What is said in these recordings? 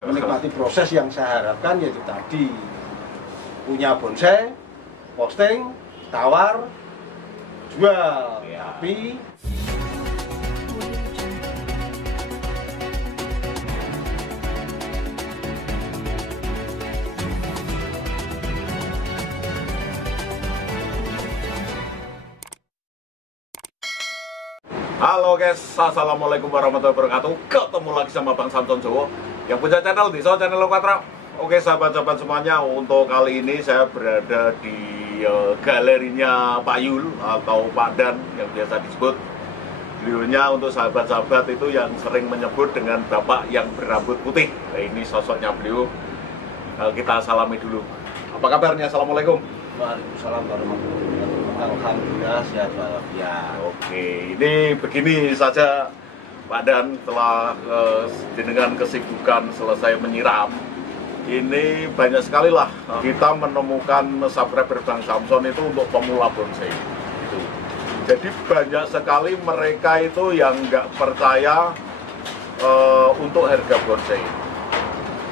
Menikmati proses yang saya harapkan yaitu tadi punya bonsai, posting, tawar, jual. Ya. Tapi Halo guys, assalamualaikum warahmatullahi wabarakatuh. Ketemu lagi sama Bang Samson Jowo yang punya channel di channel Lokatra. Oke sahabat-sahabat semuanya, untuk kali ini saya berada di galerinya Pak Yul atau Pak Dan yang biasa disebut. Beliaunya untuk sahabat-sahabat itu yang sering menyebut dengan bapak yang berambut putih. Nah, ini sosoknya beliau. Kita salami dulu. Apa kabarnya? Assalamualaikum. Waalaikumsalam warahmatullahi wabarakatuh. Alhamdulillah sehat walafiat. Oke, ini begini saja Pak Dan, setelah dengan kesibukan selesai menyiram, ini banyak sekali lah kita menemukan subscriber Bang Samson itu untuk pemula bonsai. Jadi banyak sekali mereka itu yang nggak percaya untuk harga bonsai.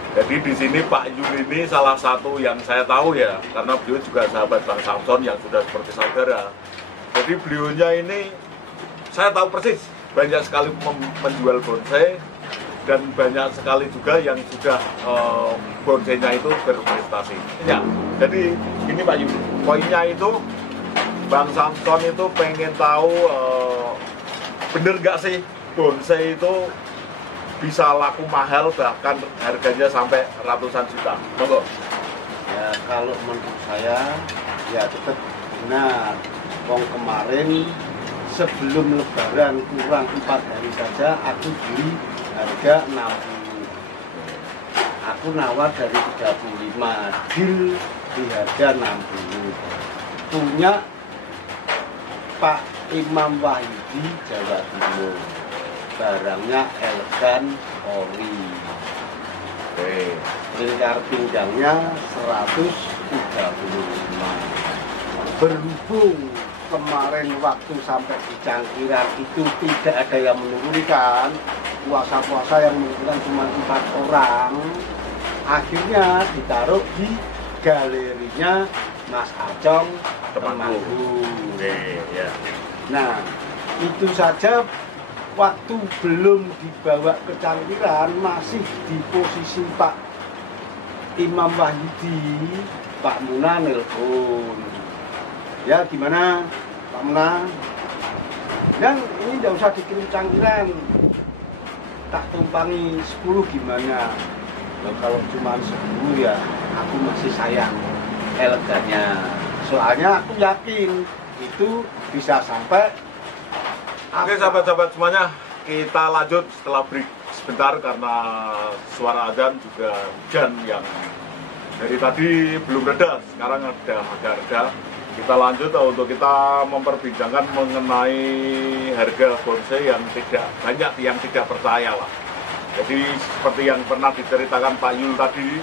Jadi di sini Pak Yul ini salah satu yang saya tahu ya, karena beliau juga sahabat Bang Samson yang sudah seperti saudara. Jadi beliaunya ini saya tahu persis banyak sekali menjual bonsai dan banyak sekali juga yang sudah bonsainya itu berprestasi. Ya, jadi ini Pak Yul, poinnya itu Bang Samson itu pengen tahu bener nggak sih bonsai itu bisa laku mahal, bahkan harganya sampai ratusan juta. Monggo. Ya kalau menurut saya ya tetap benar. Wong kemarin sebelum lebaran kurang 4 hari saja aku beli harga 60. Aku nawar dari 35, deal di harga 60. Punya Pak Imam Wahyudi Jawa Timur. Barangnya elegan ori. Lingkar pinggangnya 135. Berhubung kemarin waktu sampai di Cangkiran itu tidak ada yang menurunkan, puasa-puasa yang menurunkan cuma 4 orang, akhirnya ditaruh di galerinya Mas Acong Temanggung. Ya. Nah, itu saja. Waktu belum dibawa ke Cangkiran masih di posisi Pak Imam Wahyudi, Pak Muna nelpon. Ya gimana Pak Muna? Dan ini tidak usah dikirim Cangkiran, tak tumpangi 10 gimana? Nah, kalau cuma 10 ya aku masih sayang elegannya. Soalnya aku yakin itu bisa sampai. Oke sahabat-sahabat semuanya, kita lanjut setelah break sebentar karena suara azan juga hujan yang dari tadi belum reda, sekarang agak reda. Kita lanjut untuk kita memperbincangkan mengenai harga bonsai yang tidak banyak yang tidak percaya lah. Jadi seperti yang pernah diceritakan Pak Yul tadi,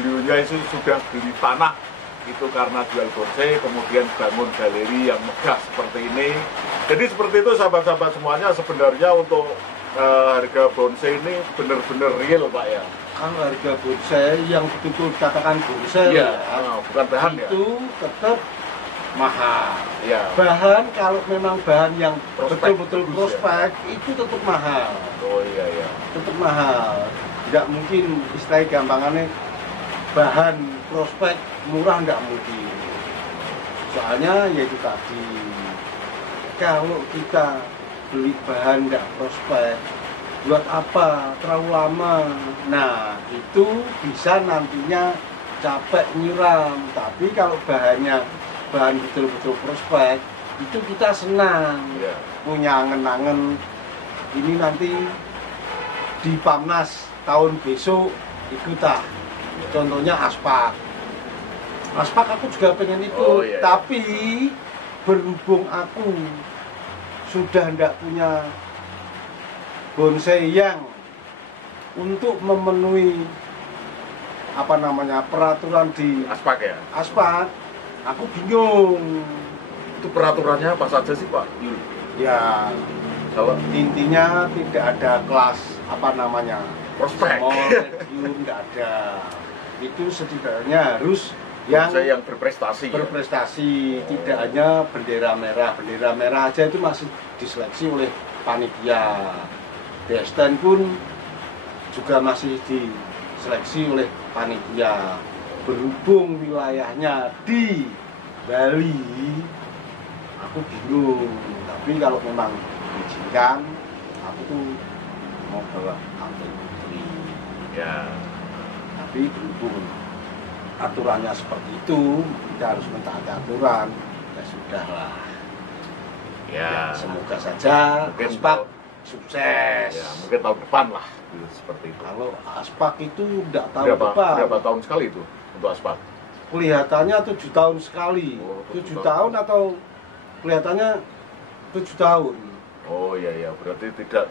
beliaunya itu sudah beli tanah itu karena jual bonsai, kemudian bangun galeri yang megah seperti ini. Jadi seperti itu sahabat-sahabat semuanya, sebenarnya untuk harga bonsai ini benar-benar real Pak ya. Kalau harga bonsai yang betul-betul dikatakan bonsai ya, bukan bahan itu ya, tetap mahal. Ya. Bahan kalau memang bahan yang betul-betul prospek ya, itu tetap mahal. Oh iya ya. Tetap mahal. Tidak mungkin istilahnya gampangannya bahan prospek murah, nggak mungkin. Soalnya yaitu tadi, kalau kita beli bahan nggak prospek, buat apa? Terlalu lama. Nah itu bisa nantinya capek nyiram. Tapi kalau bahannya bahan betul-betul prospek, itu kita senang, punya angen-angen. Ini nanti di Pamnas tahun besok ikutan. Contohnya aspak. Aspak aku juga pengen ikut, tapi berhubung aku sudah tidak punya bonsai yang untuk memenuhi peraturan di aspak ya. Aspak, aku bingung. Itu peraturannya apa saja sih Pak Yul? Ya, kalau intinya tidak ada kelas prospek. Mall, medium nggak ada. Itu setidaknya harus yang berprestasi. Berprestasi, tidak hanya bendera merah. Bendera merah aja itu masih diseleksi oleh panitia. Besten pun juga masih diseleksi oleh panitia. Berhubung wilayahnya di Bali, aku bingung. Tapi kalau memang diizinkan, aku tuh mau bawa Angkel Putri. Ya. Tapi berhubung aturannya seperti itu, kita harus mentaati aturan. Ya sudahlah. Ya. Semoga saja Aspak sukses. Ya, mungkin tahun depan lah seperti itu. Kalau Aspak itu tidak tahun depan. Berapa tahun sekali itu untuk Aspak? Kelihatannya 7 tahun sekali. Oh, 7 tahun atau kelihatannya 7 tahun. Oh iya, berarti tidak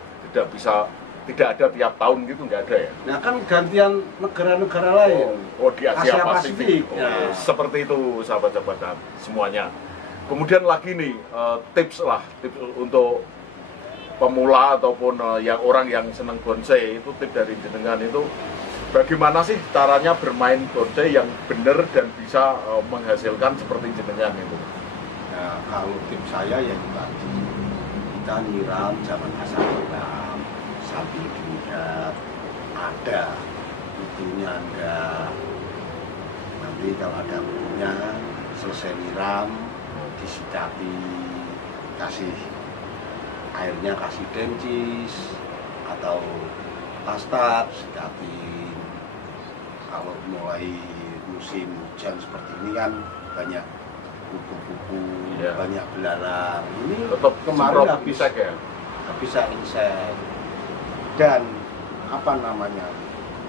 ada tiap tahun gitu, nggak ada ya? Nah kan gantian negara-negara lain. Oh di Asia Pasifik. Ya. Oh, seperti itu sahabat-sahabat semuanya. Kemudian lagi nih tips untuk pemula ataupun yang orang yang senang bonsai, itu tips dari jenengan itu bagaimana sih caranya bermain bonsai yang benar dan bisa menghasilkan seperti jenengan itu? Nah, kalau tips saya ya tadi, kita nyiram jangan asal nyiram, sambil dilihat ada butuhnya enggak. Nanti kalau ada butuhnya, selesai nyiram, disikati, kasih airnya, kasih dencis atau pastak, sikatin. Kalau mulai musim hujan seperti ini kan banyak kupu-kupu, ya, banyak belalang. Ini tetap kemarin habis insek. Dan apa namanya?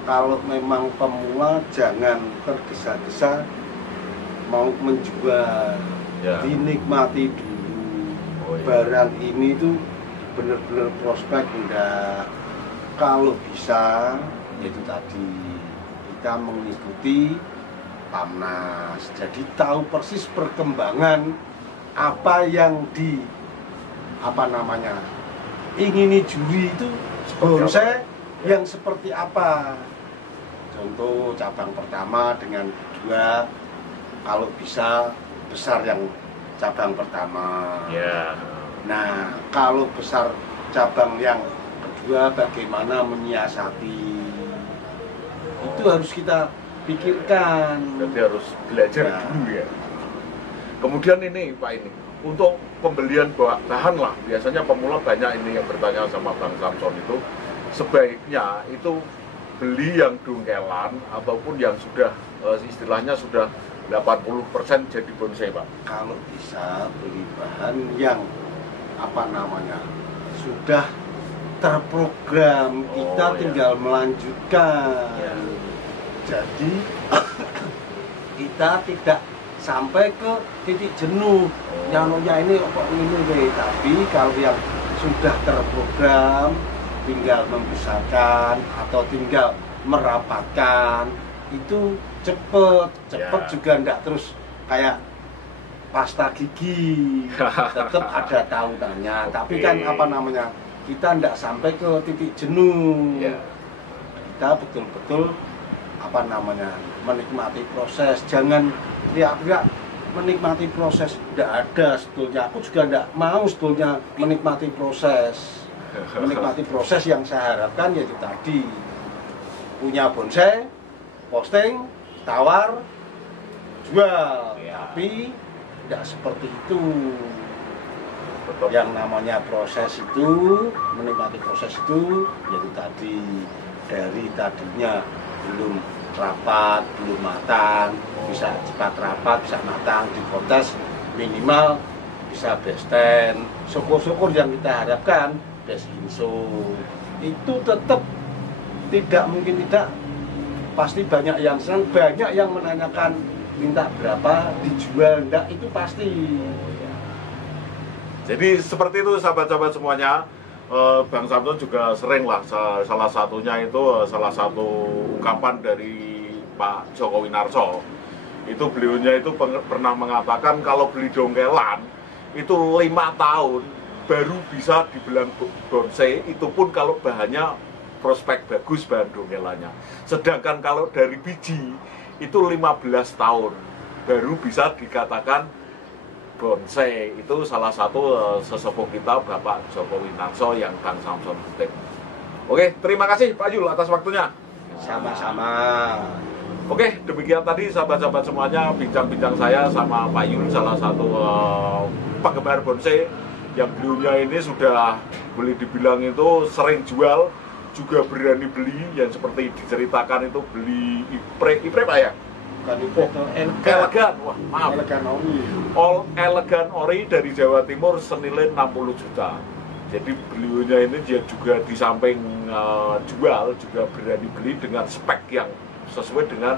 Kalau memang pemula jangan tergesa-gesa mau menjual, ya, dinikmati dulu. Oh, iya. Barang ini tuh benar-benar prospek enggak. Kalau bisa, yaitu tadi kita mengikuti PAMNAS, jadi tahu persis perkembangan apa yang ingini juri itu bonsai yang seperti apa. Contoh cabang pertama dengan kedua, kalau bisa besar yang cabang pertama. Ya. Nah, kalau besar cabang yang kedua bagaimana menyiasati, itu harus kita pikirkan. Berarti harus belajar dulu ya. Kemudian ini Pak, ini untuk pembelian bahan lah, biasanya pemula banyak ini yang bertanya sama Bang Samson itu, sebaiknya itu beli yang dongkelan ataupun yang sudah istilahnya sudah 80% jadi bonsai, Pak. Kalau bisa beli bahan yang sudah terprogram, kita tinggal melanjutkan. Ya. Jadi kita tidak sampai ke titik jenuh. Yang ini kok ini, tapi kalau yang sudah terprogram, tinggal membesarkan atau tinggal merapatkan, itu cepet Ya. juga enggak terus kayak pasta gigi, tetap ada tahunannya. Tapi kan kita enggak sampai ke titik jenuh. Ya. Kita betul-betul menikmati proses. Jangan lihat menikmati proses, enggak ada sebetulnya. Aku juga enggak mau sebetulnya menikmati proses. Menikmati proses yang saya harapkan yaitu tadi, punya bonsai, posting, tawar, jual. Ya. Tapi tidak seperti itu. Betul. Yang namanya proses itu, menikmati proses itu yaitu tadi, dari tadinya belum rapat, belum matang, bisa cepat rapat, bisa matang, di kontes minimal bisa besten. Syukur-syukur yang kita harapkan best inso. Itu tetap tidak mungkin tidak, pasti banyak yang senang, banyak yang menanyakan minta berapa, dijual enggak, itu pasti. Jadi seperti itu sahabat-sahabat semuanya. Bang Samson juga sering lah, salah satunya itu salah satu ungkapan dari Pak Joko Winarso. Itu beliaunya itu pernah mengatakan kalau beli dongkelan itu 5 tahun baru bisa dibilang bonsai, itu pun kalau bahannya prospek bagus bahan dongelannya. Sedangkan kalau dari biji itu 15 tahun baru bisa dikatakan bonsai. Itu salah satu sesepuh kita Bapak Joko Winarso yang Bang Samson Butik. Oke, terima kasih Pak Yul atas waktunya. Sama-sama. Oke, demikian tadi sahabat-sahabat semuanya bincang-bincang saya sama Pak Yul, salah satu penggemar bonsai yang beliaunya ini sudah boleh dibilang itu sering jual, juga berani beli, yang seperti diceritakan itu beli ipre Pak ya? Bukan itu elegan, wah maaf. Elegan ori. All elegan ori dari Jawa Timur senilai 60 juta. Jadi beliaunya ini dia juga di samping jual, juga berani beli dengan spek yang sesuai dengan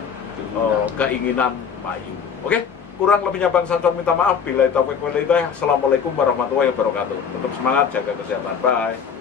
keinginan Pak Yul. Oke? Kurang lebihnya Bang Samson minta maaf. Bila taufiq wal hidayah. Assalamualaikum warahmatullahi wabarakatuh. Tetap semangat, jaga kesehatan. Bye.